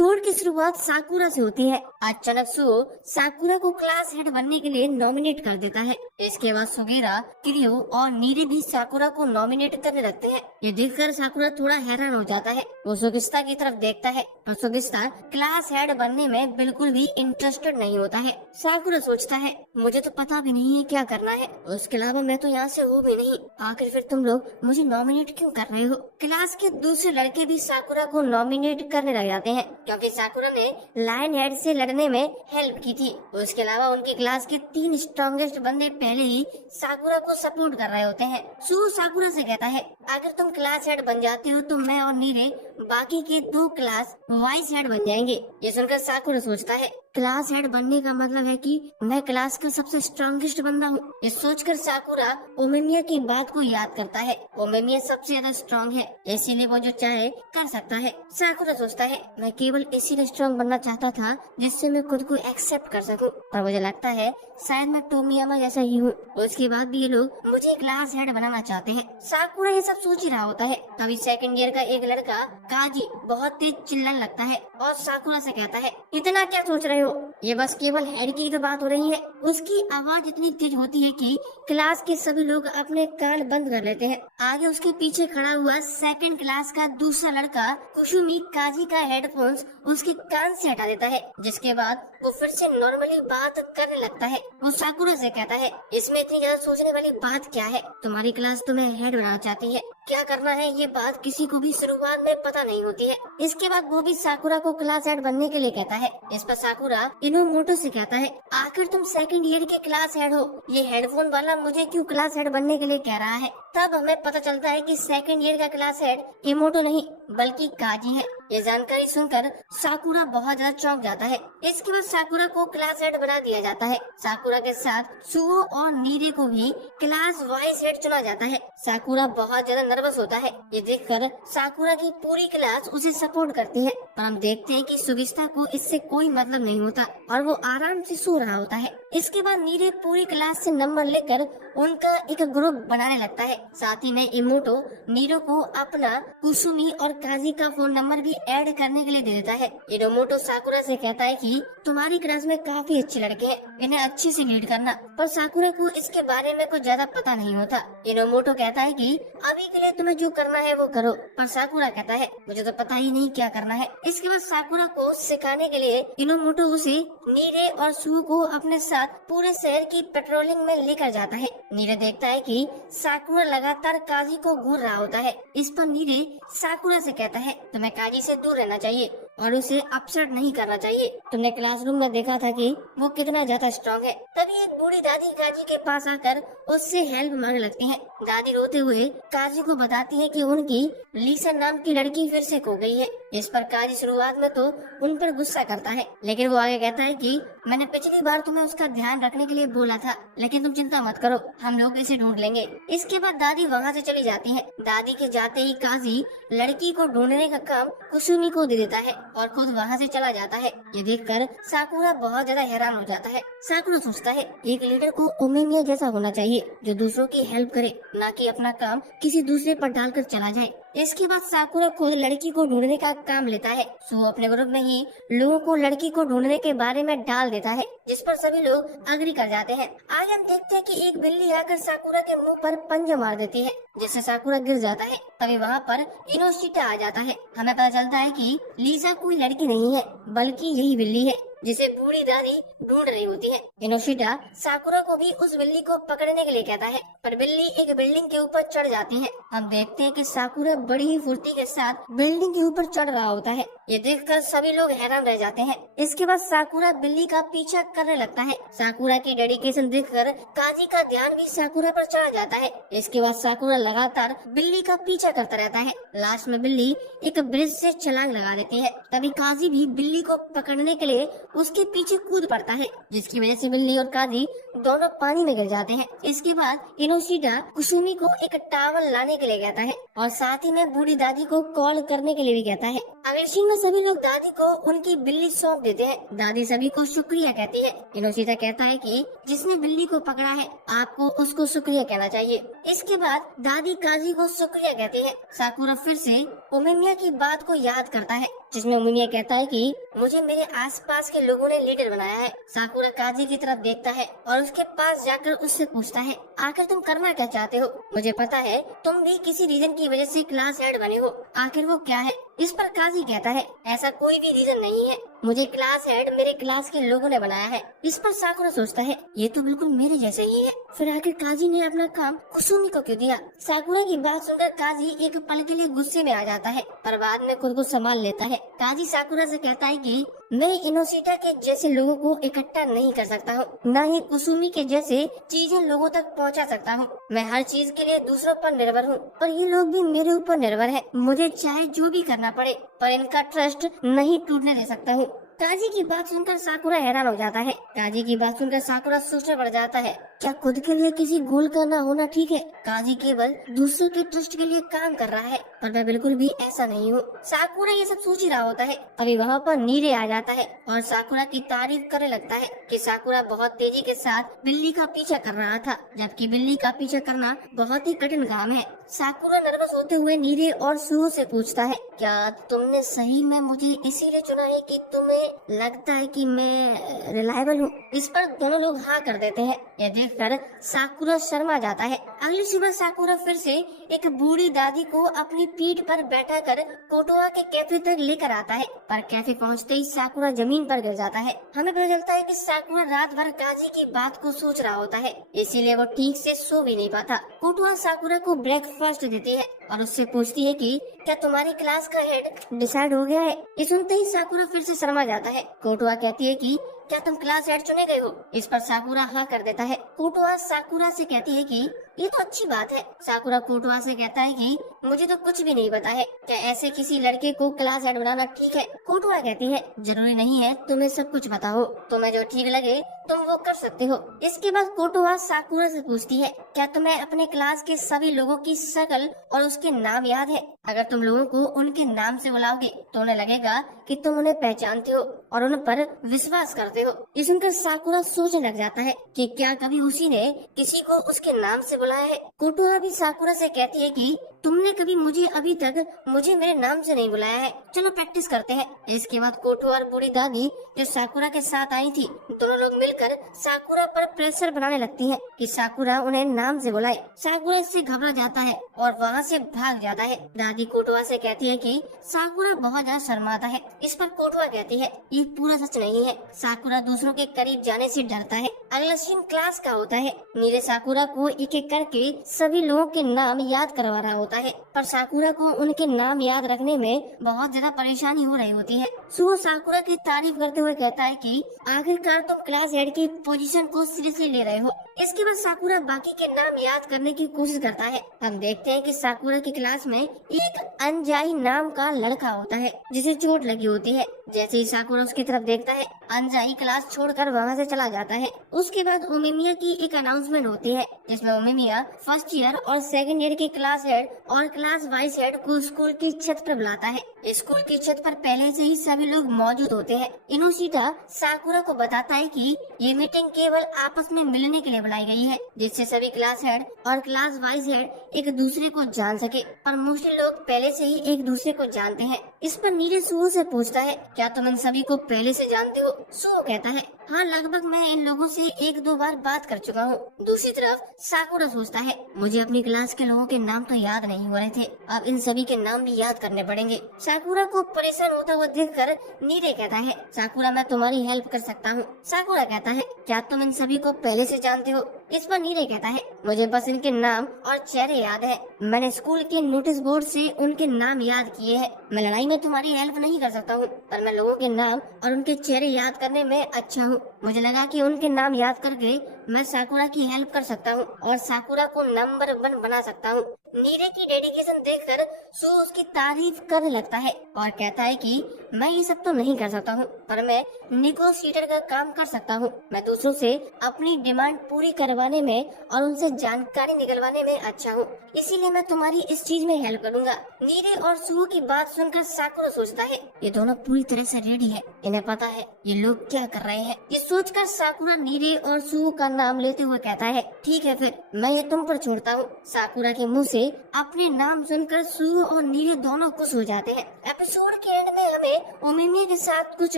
Episode की शुरुआत साकुरा से होती है। अचानक सुओ साकुरा को क्लास हेड बनने के लिए नॉमिनेट कर देता है। इसके बाद सुगेरा, किरियो और नीरे भी साकुरा को नॉमिनेट करने लगते हैं। ये देखकर साकुरा थोड़ा हैरान हो जाता है। वो सुगिस्ता की तरफ देखता है और सुगिस्ता क्लास हेड बनने में बिल्कुल भी इंटरेस्टेड नहीं होता है। साकुरा सोचता है मुझे तो पता भी नहीं है क्या करना है, उसके अलावा मैं तो यहाँ से हूँ भी नहीं, आखिर फिर तुम लोग मुझे नॉमिनेट क्यों कर रहे हो। क्लास के दूसरे लड़के भी साकुरा को नॉमिनेट करने लग जाते हैं क्योंकि साकुरा ने लायन हेड से लड़ने में हेल्प की थी। उसके अलावा उनकी क्लास के 3 स्ट्रॉन्गेस्ट बंदे पहले ही साकुरा को सपोर्ट कर रहे होते हैं। सू साकुरा से कहता है अगर तुम क्लास हेड बन जाते हो तो मैं और नीरे बाकी के 2 क्लास वाइस हेड बन जाएंगे। ये सुनकर साकुरा सोचता है क्लास हेड बनने का मतलब है कि मैं क्लास का सबसे स्ट्रॉन्गेस्ट बंदा हूँ। ये सोचकर साकुरा ओमेमिया की बात को याद करता है। ओमेमिया सबसे ज्यादा स्ट्रॉन्ग है, इसीलिए वो जो चाहे कर सकता है। साकुरा सोचता है मैं केवल इसीलिए स्ट्रॉन्ग बनना चाहता था जिससे मैं खुद को एक्सेप्ट कर सकूं, पर मुझे लगता है शायद मैं टोमियामा जैसा ही हूँ। उसके बाद भी ये लोग मुझे क्लास हेड बनाना चाहते हैं। साकुरा ये सब सोच ही रहा होता है तभी सेकंड ईयर का एक लड़का काजी बहुत तेज चिल्लाने लगता है और साकुरा से कहता है इतना क्या सोच रहे हो, ये बस केवल हेड की तो बात हो रही है। उसकी आवाज इतनी तेज होती है कि क्लास के सभी लोग अपने कान बंद कर लेते हैं। आगे उसके पीछे खड़ा हुआ सेकंड क्लास का दूसरा लड़का कुसुमी काजी का हेडफोन्स उसके कान से हटा देता है, जिसके बाद वो फिर से नॉर्मली बात करने लगता है। वो साकुरा से कहता है इसमें इतनी ज्यादा सोचने वाली बात क्या है, तुम्हारी क्लास तुम्हें हेड बनाना चाहती है, क्या करना है ये बात किसी को भी शुरुआत में पता नहीं होती है। इसके बाद वो भी साकुरा को क्लास हेड बनने के लिए कहता है। इस पर साकुरा इनोमोटो से कहता है आखिर तुम सेकंड ईयर के क्लास हेड हो, ये हेडफोन वाला मुझे क्यों क्लास हेड बनने के लिए कह रहा है। तब हमें पता चलता है कि सेकंड ईयर का क्लास हेड इमोटो नहीं बल्कि काजी है। ये जानकारी सुनकर साकुरा बहुत ज्यादा चौंक जाता है। इसके बाद साकुरा को क्लास हेड बना दिया जाता है। साकुरा के साथ सुओ और नीरे को भी क्लास वाइस हेड चुना जाता है। साकुरा बहुत ज्यादा नर्वस होता है। ये देखकर साकुरा की पूरी क्लास उसे सपोर्ट करती है, पर हम देखते हैं कि सुगिस्ता को इससे कोई मतलब नहीं होता और वो आराम से सो रहा होता है। इसके बाद नीरे पूरी क्लास से नंबर लेकर उनका एक ग्रुप बनाने लगता है। साथ ही में इमोटो नीरो को अपना कुसुमी और काजी का फोन नंबर भी ऐड करने के लिए दे देता है। इनोमोटो साकुरा से कहता है कि तुम्हारी क्लास में काफी अच्छे लड़के हैं, इन्हें अच्छे से लीड करना, पर साकुरा को इसके बारे में कुछ ज्यादा पता नहीं होता। इनोमोटो कहता है कि अभी के लिए तुम्हें जो करना है वो करो, पर साकुरा कहता है मुझे तो पता ही नहीं क्या करना है। इसके बाद साकुरा को सिखाने के लिए इनोमोटो उसे नीरे और सू को अपने साथ पूरे शहर की पेट्रोलिंग में लेकर जाता है। नीरे देखता है कि साकुरा लगातार काजी को घूर रहा होता है। इस पर नीरे साकुरा से कहता है तुम्हें काजी से दूर रहना चाहिए और उसे अपसेट नहीं करना चाहिए। तुमने क्लासरूम में देखा था कि वो कितना ज्यादा स्ट्रॉन्ग है। तभी एक बूढ़ी दादी काजी के पास आकर उससे हेल्प मांगने लगती है। दादी रोते हुए काजी को बताती है कि उनकी लीसा नाम की लड़की फिर से खो गई है। इस पर काजी शुरुआत में तो उन पर गुस्सा करता है, लेकिन वो आगे कहता है कि मैंने पिछली बार तुम्हें उसका ध्यान रखने के लिए बोला था, लेकिन तुम चिंता मत करो, हम लोग इसे ढूंढ लेंगे। इसके बाद दादी वहाँ से चली जाती है। दादी के जाते ही काजी लड़की को ढूंढने का काम कुसुमी को दे देता है और खुद वहाँ से चला जाता है। ये देखकर साकुरा बहुत ज्यादा हैरान हो जाता है। साकुरा सोचता है एक लीडर को ओमेमिया जैसा होना चाहिए जो दूसरों की हेल्प करे, न कि अपना काम किसी दूसरे पर डालकर चला जाए। इसके बाद साकुरा खुद लड़की को ढूंढने का काम लेता है। सो अपने ग्रुप में ही लोगों को लड़की को ढूंढने के बारे में डाल देता है, जिस पर सभी लोग अग्री कर जाते हैं। आगे हम देखते हैं कि एक बिल्ली आकर साकुरा के मुंह पर पंजा मार देती है, जिससे साकुरा गिर जाता है। तभी वहाँ पर इनोशिटा आ जाता है। हमें पता चलता है कि लीजा कोई लड़की नहीं है बल्कि यही बिल्ली है जिसे बूढ़ी दादी ढूंढ रही होती है। इनोशिटा साकुरा को भी उस बिल्ली को पकड़ने के लिए कहता है, पर बिल्ली एक बिल्डिंग के ऊपर चढ़ जाती है। हम देखते हैं कि साकुरा बड़ी ही फुर्ती के साथ बिल्डिंग के ऊपर चढ़ रहा होता है। ये देखकर सभी लोग हैरान रह जाते हैं। इसके बाद साकुरा बिल्ली का पीछा करने लगता है। साकुरा की डेडिकेशन देखकर काजी का ध्यान भी साकुरा पर चढ़ जाता है। इसके बाद साकुरा लगातार बिल्ली का पीछा करता रहता है। लास्ट में बिल्ली एक ब्रिज से छलांग लगा देती है। तभी काजी भी बिल्ली को पकड़ने के लिए उसके पीछे कूद पड़ता है, जिसकी वजह से बिल्ली और काजी दोनों पानी में गिर जाते हैं। इसके बाद इनोशिटा कुसुमी को एक टावल लाने के लिए कहता है और साथ ही में बूढ़ी दादी को कॉल करने के लिए भी कहता है। अगले सीन में सभी लोग दादी को उनकी बिल्ली सौंप देते हैं। दादी सभी को शुक्रिया कहती है। इनोशिटा कहता है कि जिसने बिल्ली को पकड़ा है आपको उसको शुक्रिया कहना चाहिए। इसके बाद दादी काजी को शुक्रिया कहती है। साकुरा फिर से ओमेमिया की बात को याद करता है जिसमें उमिमिया कहता है कि मुझे मेरे आसपास के लोगों ने लीडर बनाया है। साकुरा काजी की तरफ देखता है और उसके पास जाकर उससे पूछता है, आखिर तुम करना क्या चाहते हो? मुझे पता है तुम भी किसी रीजन की वजह से क्लास हेड बने हो, आखिर वो क्या है? इस पर काजी कहता है, ऐसा कोई भी रीजन नहीं है, मुझे क्लास हेड मेरे क्लास के लोगों ने बनाया है। इस पर साकुरा सोचता है, ये तो बिल्कुल मेरे जैसे ही है, फिर आखिर काजी ने अपना काम कुसुमी को क्यों दिया? साकुरा की बात सुनकर काजी एक पल के लिए गुस्से में आ जाता है, पर बाद में खुद को संभाल लेता है। काजी साकुरा से कहता है कि मैं इनोसिटा के जैसे लोगों को इकट्ठा नहीं कर सकता हूँ, न ही कुसुमी के जैसे चीजें लोगों तक पहुँचा सकता हूँ। मैं हर चीज के लिए दूसरों पर निर्भर हूँ, पर ये लोग भी मेरे ऊपर निर्भर है। मुझे चाहे जो भी करना पड़े, पर इनका ट्रस्ट नहीं टूटने दे सकता हूँ। काजी की बात सुनकर साकुरा हैरान हो जाता है। काजी की बात सुनकर साकुरा सोचने पड़ जाता है, क्या खुद के लिए किसी गोल का ना होना ठीक है? काजी केवल दूसरों के ट्रस्ट के लिए काम कर रहा है, पर मैं बिल्कुल भी ऐसा नहीं हूँ। साकुरा ये सब सोच ही रहा होता है, तभी वहाँ पर नीरे आ जाता है और साकुरा की तारीफ करने लगता है कि साकुरा बहुत तेजी के साथ बिल्ली का पीछा कर रहा था, जबकि बिल्ली का पीछा करना बहुत ही कठिन काम है। साकुरा नर्वस होते हुए नीरे और सुहो से पूछता है, क्या तुमने सही में मुझे इसीलिए चुना है कि तुम्हें लगता है कि मैं रिलायबल हूँ? इस पर दोनों लोग हाँ कर देते हैं। यह देखकर साकुरा शर्मा जाता है। अगली सुबह साकुरा फिर से एक बूढ़ी दादी को अपनी पीठ पर बैठाकर कोटोआ के कैफे तक लेकर आता है, पर कैफे पहुंचते ही साकुरा जमीन पर गिर जाता है। हमें पता चलता है कि साकुरा रात भर काजी की बात को सोच रहा होता है, इसीलिए वो ठीक से सो भी नहीं पाता। कोटोआ साकुरा को ब्रेकफास्ट देती है और उससे पूछती है कि क्या तुम्हारी क्लास का हेड डिसाइड हो गया है? ये सुनते ही साकुरा फिर से शर्मा जाता है। कोटोआ कहती है कि क्या तुम क्लास हेड चुने गए हो? इस पर साकुरा हाँ कर देता है। कोटोआ साकुरा से कहती है कि ये तो अच्छी बात है। साकुरा कोटोआ से कहता है कि मुझे तो कुछ भी नहीं पता है, क्या ऐसे किसी लड़के को क्लास हेड बनाना ठीक है? कोटोआ कहती है, जरूरी नहीं है तुम्हें सब कुछ पता हो, तुम्हें जो ठीक लगे तुम वो कर सकते हो। इसके बाद कोटोआ साकुरा से पूछती है, क्या तुम्हें अपने क्लास के सभी लोगों की शक्ल और उसके नाम याद है? अगर तुम लोगों को उनके नाम से बुलाओगे तो उन्हें लगेगा कि तुम उन्हें पहचानते हो और उन पर विश्वास करते हो। ये सुनकर साकुरा सोचने लग जाता है कि क्या कभी उसी ने किसी को उसके नाम से बुलाया है। कोटोआ भी साकुरा से कहती है कि तुमने कभी मुझे अभी तक मेरे नाम से नहीं बुलाया है, चलो प्रैक्टिस करते हैं। इसके बाद कोटोआ और बूढ़ी दादी जो साकुरा के साथ आई थी, दोनों लोग मिलकर साकुरा पर प्रेशर बनाने लगती हैं कि साकुरा उन्हें नाम से बुलाए। साकुरा इससे घबरा जाता है और वहाँ से भाग जाता है। दादी कोटोआ से कहती है कि साकुरा बहुत ज्यादा शर्माता है। इस पर कोटोआ कहती है, ये पूरा सच नहीं है, साकुरा दूसरों के करीब जाने से डरता है। अगला सीन क्लास का होता है। नीरे साकुरा को एक एक करके सभी लोगों के नाम याद करवा रहा होता है, पर साकुरा को उनके नाम याद रखने में बहुत ज्यादा परेशानी हो रही होती है। सुहो साकुरा की तारीफ करते हुए कहता है कि आखिरकार तुम क्लास हेड की पोजीशन को सीरियसली ले रहे हो। इसके बाद साकुरा बाकी के नाम याद करने की कोशिश करता है। हम देखते हैं कि साकुरा की क्लास में एक अंजाई नाम का लड़का होता है जिसे चोट लगी होती है। जैसे ही साकुरा उसकी तरफ देखता है, अंजाई क्लास छोड़कर वहाँ से चला जाता है। उसके बाद उमिमिया की एक अनाउंसमेंट होती है जिसमें उमिमिया फर्स्ट ईयर और सेकंड ईयर के क्लास हेड और क्लास वाइस हेड को स्कूल की छत पर बुलाता है। स्कूल की छत पर पहले से ही सभी लोग मौजूद होते हैं। इनोशिटा साकुरा को बताता है कि ये मीटिंग केवल आपस में मिलने के लिए बुलाई गई है, जिससे सभी क्लास हेड और क्लास वाइस हेड एक दूसरे को जान सके, पर मोस्टली लोग पहले से ही एक दूसरे को जानते हैं। इस पर नीरे सुहो से पूछता है, क्या तुम इन सभी को पहले से जानते हो? सुहो कहता है, हाँ लगभग मैं इन लोगों से एक दो बार बात कर चुका हूँ। दूसरी तरफ साकुरा सोचता है, मुझे अपनी क्लास के लोगों के नाम तो याद नहीं हो रहे थे, अब इन सभी के नाम भी याद करने पड़ेंगे। साकुरा को परेशान होता हुआ देखकर नीरे कहता है, साकुरा मैं तुम्हारी हेल्प कर सकता हूँ। साकुरा कहता है, क्या तुम इन सभी को पहले से जानते हो? इस पर नीरे कहता है, मुझे बस इनके नाम और चेहरे याद है, मैंने स्कूल के नोटिस बोर्ड से उनके नाम याद किए हैं। मैं लड़ाई में तुम्हारी हेल्प नहीं कर सकता हूँ, पर मैं लोगों के नाम और उनके चेहरे याद करने में अच्छा हूँ। मुझे लगा कि उनके नाम याद करके मैं साकुरा की हेल्प कर सकता हूँ और साकुरा को नंबर 1 बना सकता हूँ। नीरे की डेडिकेशन देखकर सो उसकी तारीफ करने लगता है और कहता है कि मैं ये सब तो नहीं कर सकता हूँ, पर मैं नेगोशिएटर का काम कर सकता हूँ। मैं दूसरों से अपनी डिमांड पूरी करवाने में और उनसे जानकारी निकलवाने में अच्छा हूँ, इसीलिए मैं तुम्हारी इस चीज में हेल्प करूंगा। नीरे और सुगो की बात सुनकर साकुरा सोचता है ये दोनों पूरी तरह से रेडी है, इन्हें पता है ये लोग क्या कर रहे हैं। ये सोचकर साकुरा नीरे और सुगो का नाम लेते हुए कहता है ठीक है फिर मैं ये तुम पर छोड़ता हूँ। साकुरा के मुंह से अपने नाम सुनकर सुगो और नीरे दोनों खुश हो जाते हैं। एपिसोड के एंड में हमें ओमिमी के साथ कुछ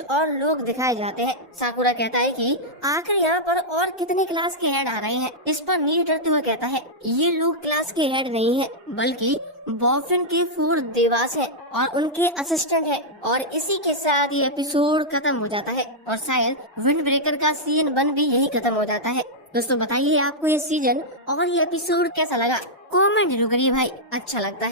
और लोग दिखाए जाते हैं। साकुरा कहता है कि आखिर यहाँ पर और कितने क्लास के हेड आ रहे हैं। इस पर नीरे डरते हुए कहता है ये लोग क्लास के हेड नहीं है बल्कि बॉयफ्रेंड के 4 देवास है और उनके असिस्टेंट है। और इसी के साथ ये एपिसोड खत्म हो जाता है और शायद विंड ब्रेकर का सीजन 1 भी यही खत्म हो जाता है। दोस्तों बताइए आपको ये सीजन और ये एपिसोड कैसा लगा, कमेंट जरूर करिए भाई। अच्छा लगता है